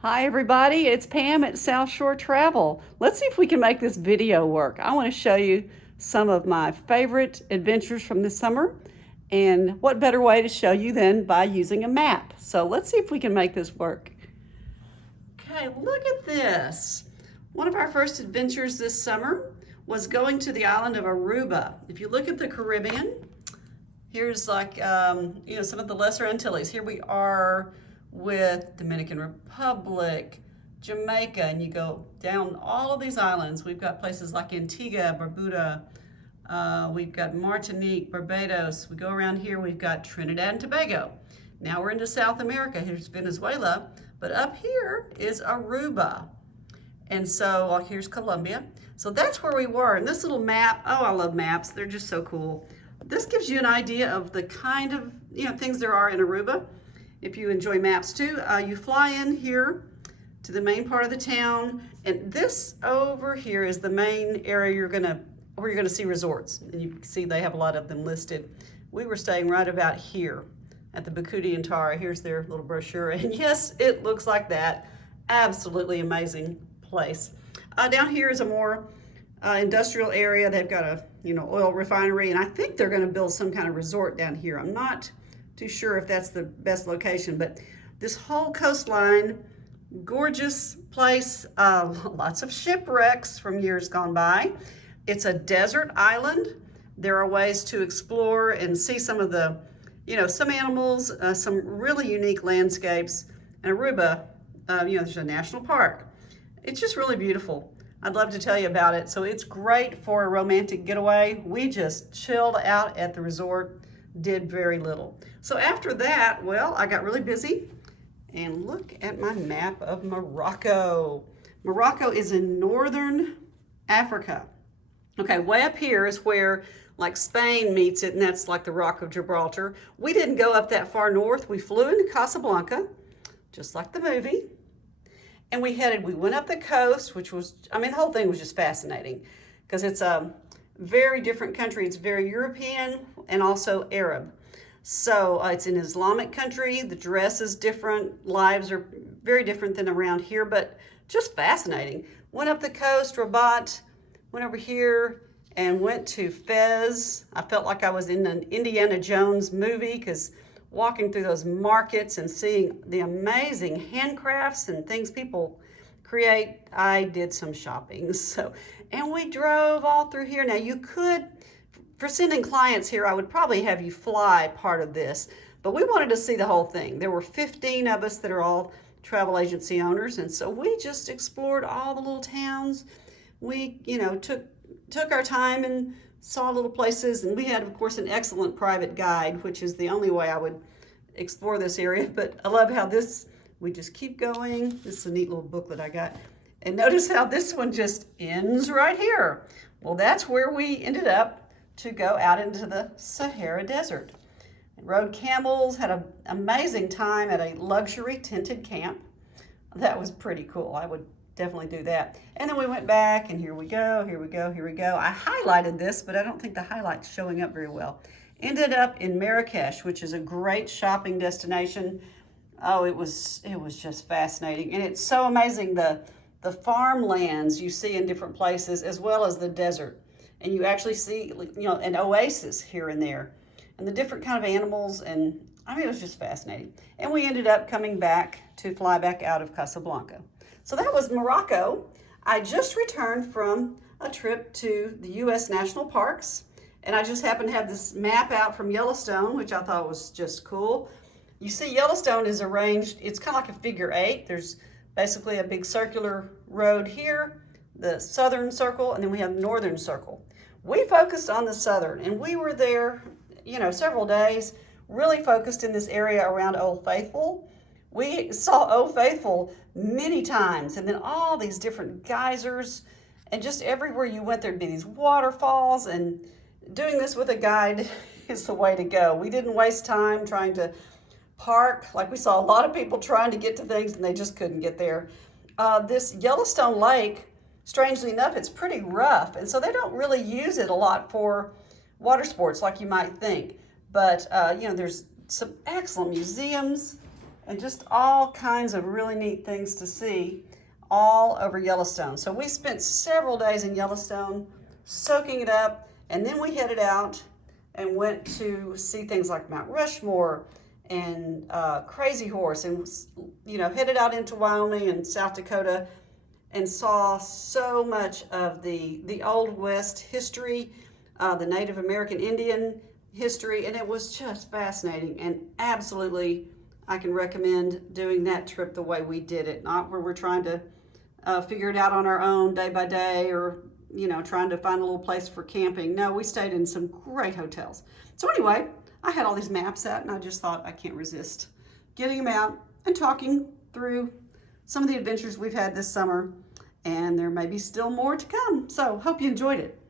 Hi everybody, it's Pam at South Shore Travel. Let's see if we can make this video work. I want to show you some of my favorite adventures from this summer, and what better way to show you than by using a map. So let's see if we can make this work. Okay, look at this. One of our first adventures this summer was going to the island of Aruba. If you look at the Caribbean, here's like, some of the Lesser Antilles. Here we are with Dominican Republic, Jamaica, and you go down all of these islands. We've got places like Antigua, Barbuda, we've got Martinique, Barbados. We go around here, we've got Trinidad and Tobago. Now we're into South America. Here's Venezuela, but up here is Aruba. And so here's Colombia. So that's where we were. And this little map, oh, I love maps. They're just so cool. This gives you an idea of the kind of things there are in Aruba. If you enjoy maps too, you fly in here to the main part of the town, and this over here is the main area where you're gonna see resorts. And you can see they have a lot of them listed. We were staying right about here at the Bikuti and Tara. Here's their little brochure, and yes, it looks like that. Absolutely amazing place. Down here is a more industrial area. They've got a oil refinery, and I think they're going to build some kind of resort down here. I'm not too sure if that's the best location, but this whole coastline, gorgeous place. Lots of shipwrecks from years gone by. It's a desert island. There are ways to explore and see some of the some animals, some really unique landscapes. And Aruba, there's a national park. It's just really beautiful. I'd love to tell you about it. So it's great for a romantic getaway. We just chilled out at the resort, did very little. So after that, well, I got really busy, and look at my map of Morocco. Morocco is in northern Africa. Okay, way up here is where like Spain meets it, and that's like the Rock of Gibraltar. We didn't go up that far north. We flew into Casablanca, just like the movie. And we went up the coast, which was, the whole thing was just fascinating because it's a very different country. It's very European and also Arab. So it's an Islamic country. The dress is different. Lives are very different than around here, but just fascinating. Went up the coast, Rabat, went over here and went to Fez. I felt like I was in an Indiana Jones movie because walking through those markets and seeing the amazing handcrafts and things people create. I did some shopping. And we drove all through here. Now you could, for sending clients here, I would probably have you fly part of this, but we wanted to see the whole thing. There were 15 of us that are all travel agency owners, and so we just explored all the little towns. We, took our time and saw little places, and we had, of course, an excellent private guide, which is the only way I would explore this area. But I love how we just keep going. This is a neat little booklet I got. And notice how this one just ends right here. Well, that's where we ended up to go out into the Sahara Desert. Rode camels, had an amazing time at a luxury tented camp. That was pretty cool. I would definitely do that. And then we went back, and here we go, here we go, here we go. I highlighted this, but I don't think the highlight's showing up very well. Ended up in Marrakesh, which is a great shopping destination. Oh, it was just fascinating. And it's so amazing, the farmlands you see in different places, as well as the desert. And you actually see, an oasis here and there, and the different kind of animals. And it was just fascinating. And we ended up coming back to fly back out of Casablanca. So that was Morocco. I just returned from a trip to the U.S. national parks, and I just happened to have this map out from Yellowstone, which I thought was just cool. You see, Yellowstone is arranged, it's kind of like a figure 8. There's basically a big circular road here, the southern circle, and then we have the northern circle. We focused on the southern, and we were there, several days, really focused in this area around Old Faithful. We saw Old Faithful many times, and then all these different geysers, and just everywhere you went, there'd be these waterfalls, and doing this with a guide is the way to go. We didn't waste time trying to park. Like, we saw a lot of people trying to get to things, and they just couldn't get there. This Yellowstone Lake, strangely enough, it's pretty rough, and so they don't really use it a lot for water sports like you might think. But, there's some excellent museums, and just all kinds of really neat things to see all over Yellowstone. So we spent several days in Yellowstone soaking it up, and then we headed out and went to see things like Mount Rushmore and Crazy Horse, and headed out into Wyoming and South Dakota and saw so much of the Old West history, the Native American Indian history, and it was just fascinating. And absolutely, I can recommend doing that trip the way we did it, not where we're trying to figure it out on our own day by day, or trying to find a little place for camping. No, we stayed in some great hotels. So anyway, I had all these maps out, and I just thought I can't resist getting them out and talking through some of the adventures we've had this summer, and there may be still more to come. So hope you enjoyed it.